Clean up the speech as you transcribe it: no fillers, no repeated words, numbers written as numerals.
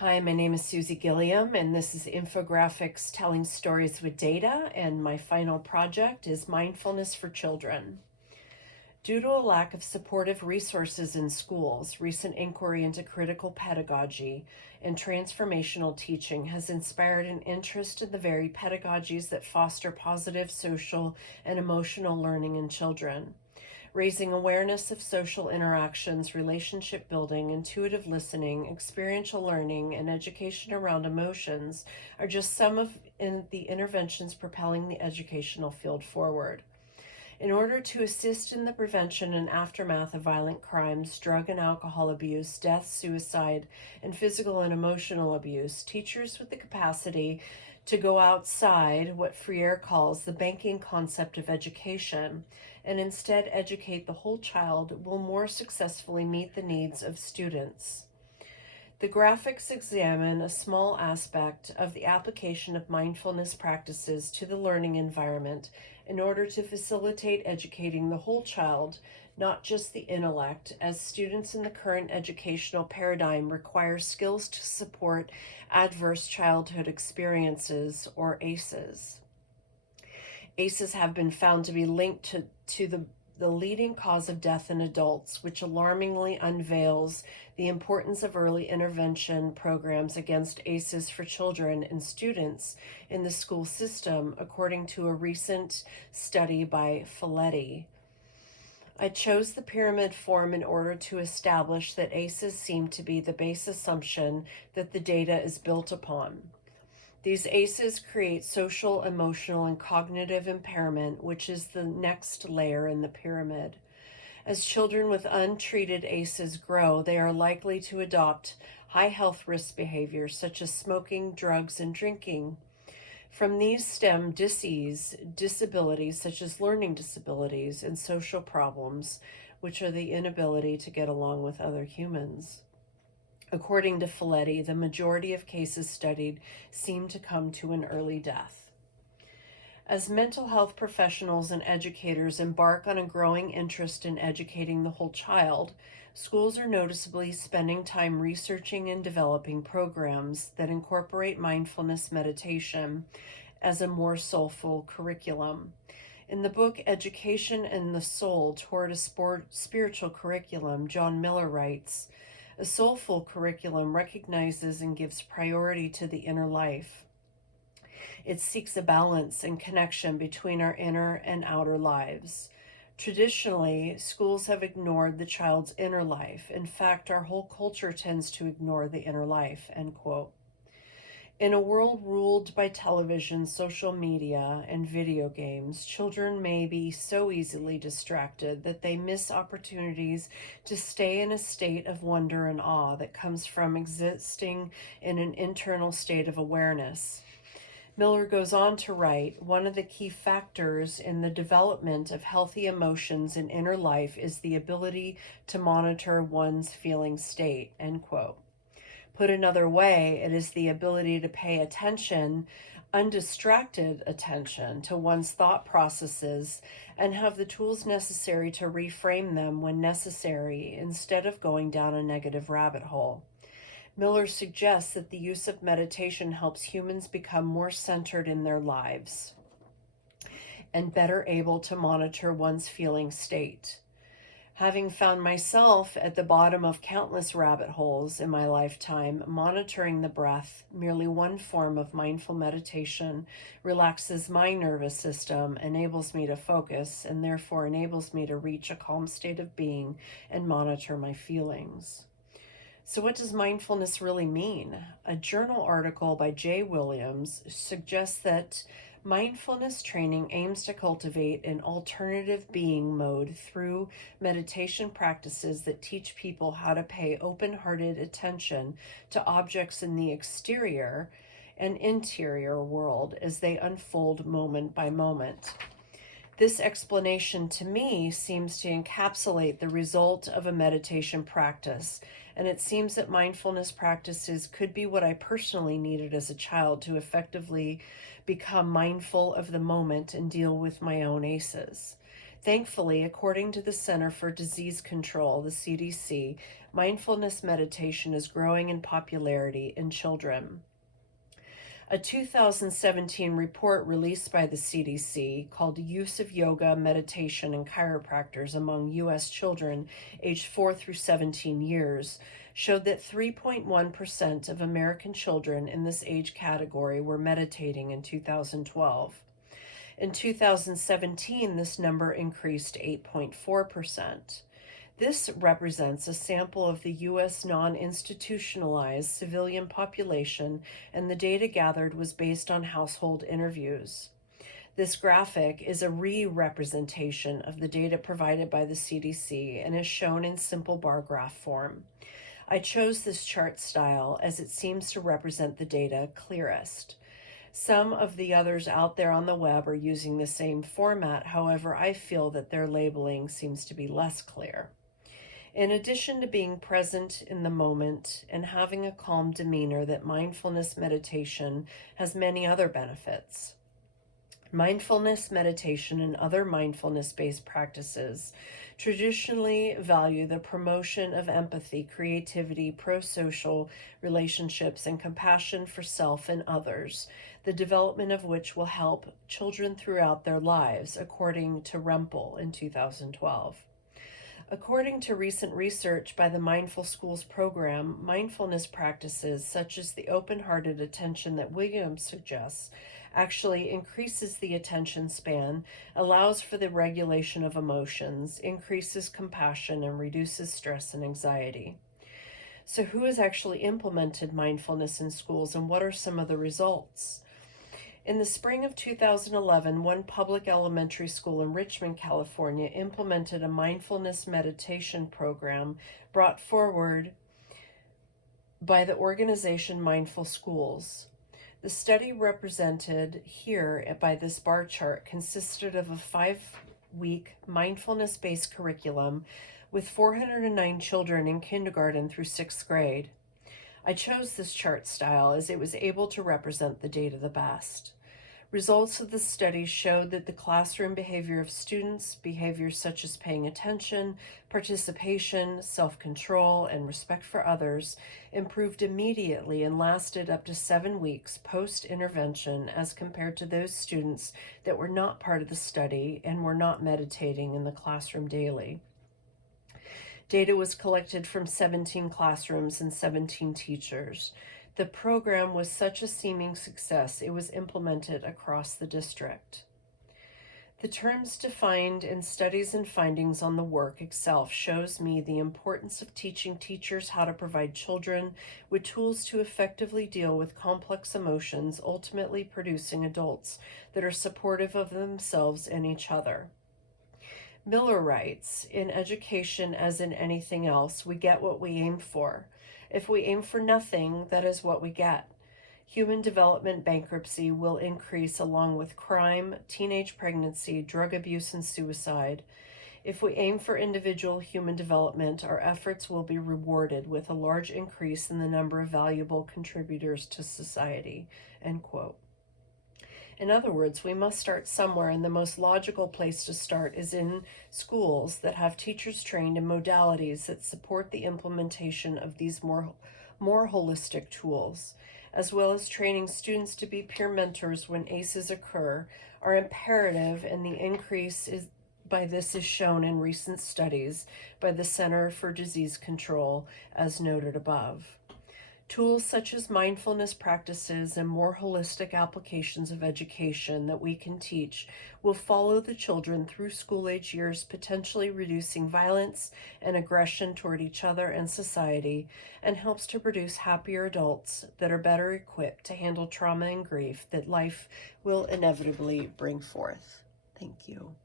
Hi, my name is Susie Gilliam, and this is Infographics Telling Stories with Data, and my final project is Mindfulness for Children. Due to a lack of supportive resources in schools, recent inquiry into critical pedagogy and transformational teaching has inspired an interest in the very pedagogies that foster positive social and emotional learning in children. Raising awareness of social interactions, relationship building, intuitive listening, experiential learning, and education around emotions are just some of the interventions propelling the educational field forward. In order to assist in the prevention and aftermath of violent crimes, drug and alcohol abuse, death, suicide, and physical and emotional abuse, teachers with the capacity to go outside what Freire calls the banking concept of education and instead educate the whole child will more successfully meet the needs of students. The graphics examine a small aspect of the application of mindfulness practices to the learning environment in order to facilitate educating the whole child, not just the intellect, as students in the current educational paradigm require skills to support adverse childhood experiences, or ACEs. ACEs have been found to be linked to the leading cause of death in adults, which alarmingly unveils the importance of early intervention programs against ACEs for children and students in the school system, according to a recent study by Folletti. I chose the pyramid form in order to establish that ACEs seem to be the base assumption that the data is built upon. These ACEs create social, emotional, and cognitive impairment, which is the next layer in the pyramid. As children with untreated ACEs grow, they are likely to adopt high health risk behaviors such as smoking, drugs, and drinking. From these stem disease, disabilities such as learning disabilities, and social problems, which are the inability to get along with other humans. According to Folletti, the majority of cases studied seem to come to an early death. As mental health professionals and educators embark on a growing interest in educating the whole child, schools are noticeably spending time researching and developing programs that incorporate mindfulness meditation as a more soulful curriculum. In the book Education and the Soul Toward a Spiritual Curriculum, John Miller writes, "A soulful curriculum recognizes and gives priority to the inner life. It seeks a balance and connection between our inner and outer lives. Traditionally, schools have ignored the child's inner life. In fact, our whole culture tends to ignore the inner life," end quote. In a world ruled by television, social media, and video games, children may be so easily distracted that they miss opportunities to stay in a state of wonder and awe that comes from existing in an internal state of awareness. Miller goes on to write, "One of the key factors in the development of healthy emotions in inner life is the ability to monitor one's feeling state," end quote. Put another way, it is the ability to pay attention, undistracted attention, to one's thought processes and have the tools necessary to reframe them when necessary instead of going down a negative rabbit hole. Miller suggests that the use of meditation helps humans become more centered in their lives and better able to monitor one's feeling state. Having found myself at the bottom of countless rabbit holes in my lifetime, monitoring the breath, merely one form of mindful meditation, relaxes my nervous system, enables me to focus, and therefore enables me to reach a calm state of being and monitor my feelings. So, what does mindfulness really mean? A journal article by Jay Williams suggests that mindfulness training aims to cultivate an alternative being mode through meditation practices that teach people how to pay open hearted attention to objects in the exterior and interior world as they unfold moment by moment. This explanation to me seems to encapsulate the result of a meditation practice, and it seems that mindfulness practices could be what I personally needed as a child to effectively become mindful of the moment and deal with my own ACEs. Thankfully, according to the Center for Disease Control, the CDC, mindfulness meditation is growing in popularity in children. A 2017 report released by the CDC called Use of Yoga, Meditation, and Chiropractors Among U.S. Children aged 4 through 17 years showed that 3.1% of American children in this age category were meditating in 2012. In 2017, this number increased to 8.4%. This represents a sample of the U.S. non-institutionalized civilian population, and the data gathered was based on household interviews. This graphic is a re-representation of the data provided by the CDC and is shown in simple bar graph form. I chose this chart style as it seems to represent the data clearest. Some of the others out there on the web are using the same format, however, I feel that their labeling seems to be less clear. In addition to being present in the moment and having a calm demeanor, that mindfulness meditation has many other benefits. Mindfulness meditation and other mindfulness-based practices traditionally value the promotion of empathy, creativity, pro-social relationships, and compassion for self and others, the development of which will help children throughout their lives, according to Rempel in 2012. According to recent research by the Mindful Schools program, mindfulness practices such as the open-hearted attention that Gillam suggests actually increases the attention span, allows for the regulation of emotions, increases compassion, and reduces stress and anxiety. So who has actually implemented mindfulness in schools, and what are some of the results? In the spring of 2011, one public elementary school in Richmond, California, implemented a mindfulness meditation program brought forward by the organization Mindful Schools. The study represented here by this bar chart consisted of a 5-week mindfulness-based curriculum with 409 children in kindergarten through 6th grade. I chose this chart style as it was able to represent the data the best. Results of the study showed that the classroom behavior of students, behaviors such as paying attention, participation, self-control, and respect for others, improved immediately and lasted up to 7 weeks post-intervention as compared to those students that were not part of the study and were not meditating in the classroom daily. Data was collected from 17 classrooms and 17 teachers. The program was such a seeming success, it was implemented across the district. The terms defined in studies and findings on the work itself shows me the importance of teaching teachers how to provide children with tools to effectively deal with complex emotions, ultimately producing adults that are supportive of themselves and each other. Miller writes, "In education, as in anything else, we get what we aim for. If we aim for nothing, that is what we get. Human development bankruptcy will increase along with crime, teenage pregnancy, drug abuse, and suicide. If we aim for individual human development, our efforts will be rewarded with a large increase in the number of valuable contributors to society." End quote. In other words, we must start somewhere, and the most logical place to start is in schools that have teachers trained in modalities that support the implementation of these more holistic tools, as well as training students to be peer mentors when ACEs occur, are imperative, and the increase by this is shown in recent studies by the Center for Disease Control, as noted above. Tools such as mindfulness practices and more holistic applications of education that we can teach will follow the children through school-age years, potentially reducing violence and aggression toward each other and society, and helps to produce happier adults that are better equipped to handle trauma and grief that life will inevitably bring forth. Thank you.